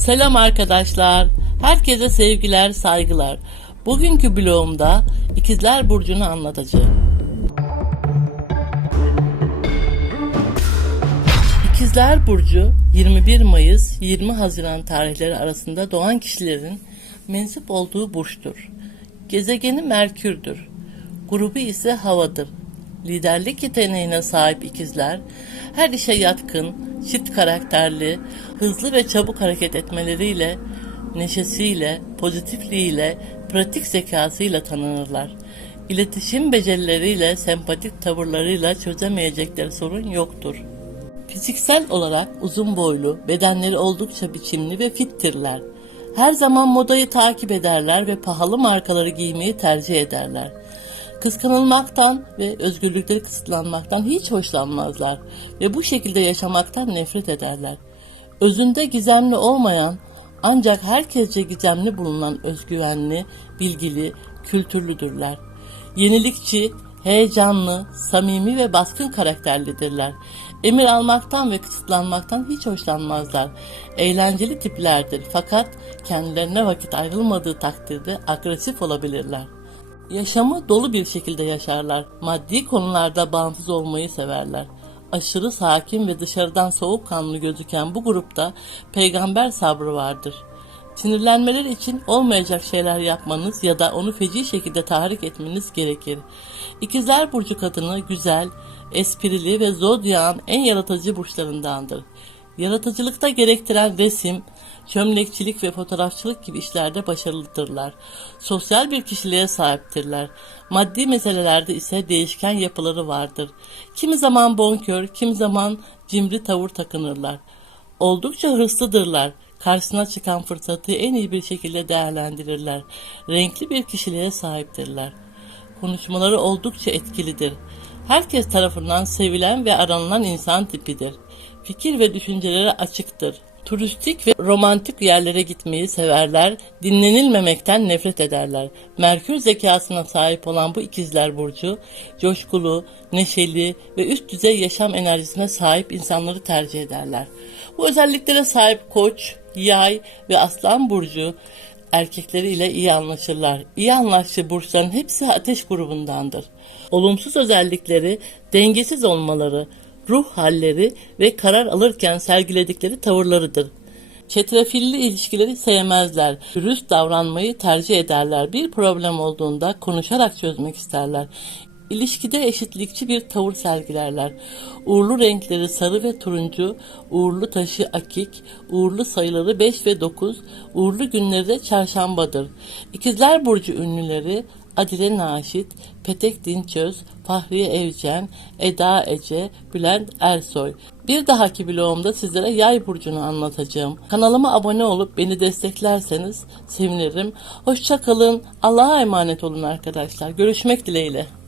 Selam arkadaşlar. Herkese sevgiler, saygılar. Bugünkü blogumda İkizler Burcu'nu anlatacağım. İkizler Burcu 21 Mayıs 20 Haziran tarihleri arasında doğan kişilerin mensup olduğu burçtur. Gezegeni Merkür'dür. Grubu ise havadır. Liderlik yeteneğine sahip ikizler her işe yatkın, çift karakterli, hızlı ve çabuk hareket etmeleriyle, neşesiyle, pozitifliğiyle, pratik zekasıyla tanınırlar. İletişim becerileriyle, sempatik tavırlarıyla çözemeyecekleri sorun yoktur. Fiziksel olarak uzun boylu, bedenleri oldukça biçimli ve fittirler. Her zaman modayı takip ederler ve pahalı markaları giymeyi tercih ederler. Kıskanılmaktan ve özgürlükleri kısıtlanmaktan hiç hoşlanmazlar ve bu şekilde yaşamaktan nefret ederler. Özünde gizemli olmayan ancak herkesce gizemli bulunan özgüvenli, bilgili, kültürlüdürler. Yenilikçi, heyecanlı, samimi ve baskın karakterlidirler. Emir almaktan ve kısıtlanmaktan hiç hoşlanmazlar. Eğlenceli tiplerdir fakat kendilerine vakit ayrılmadığı takdirde agresif olabilirler. Yaşamı dolu bir şekilde yaşarlar. Maddi konularda bağımsız olmayı severler. Aşırı sakin ve dışarıdan soğukkanlı gözüken bu grupta peygamber sabrı vardır. Sinirlenmeler için olmayacak şeyler yapmanız ya da onu feci şekilde tahrik etmeniz gerekir. İkizler Burcu kadını güzel, esprili ve zodyağın en yaratıcı burçlarındandır. Yaratıcılıkta gerektiren resim, çömlekçilik ve fotoğrafçılık gibi işlerde başarılıdırlar. Sosyal bir kişiliğe sahiptirler. Maddi meselelerde ise değişken yapıları vardır. Kimi zaman bonkör, kimi zaman cimri tavır takınırlar. Oldukça hırslıdırlar. Karşısına çıkan fırsatı en iyi bir şekilde değerlendirirler. Renkli bir kişiliğe sahiptirler. Konuşmaları oldukça etkilidir. Herkes tarafından sevilen ve aranılan insan tipidir. Fikir ve düşünceleri açıktır. Turistik ve romantik yerlere gitmeyi severler, dinlenilmemekten nefret ederler. Merkür zekasına sahip olan bu ikizler burcu, coşkulu, neşeli ve üst düzey yaşam enerjisine sahip insanları tercih ederler. Bu özelliklere sahip koç, yay ve aslan burcu erkekleriyle iyi anlaşırlar. İyi anlaştığı burçların hepsi ateş grubundandır. Olumsuz özellikleri dengesiz olmaları, ruh halleri ve karar alırken sergiledikleri tavırlarıdır. Çetrefilli ilişkileri sevmezler. Dürüst davranmayı tercih ederler. Bir problem olduğunda konuşarak çözmek isterler. İlişkide eşitlikçi bir tavır sergilerler. Uğurlu renkleri sarı ve turuncu, uğurlu taşı akik, uğurlu sayıları 5 ve 9, uğurlu günleri de çarşambadır. İkizler Burcu ünlüleri Adile Naşit, Petek Dinçöz, Fahriye Evcen, Eda Ece, Bülent Ersoy. Bir dahaki vlogumda sizlere yay burcunu anlatacağım. Kanalıma abone olup beni desteklerseniz sevinirim. Hoşça kalın. Allah'a emanet olun arkadaşlar. Görüşmek dileğiyle.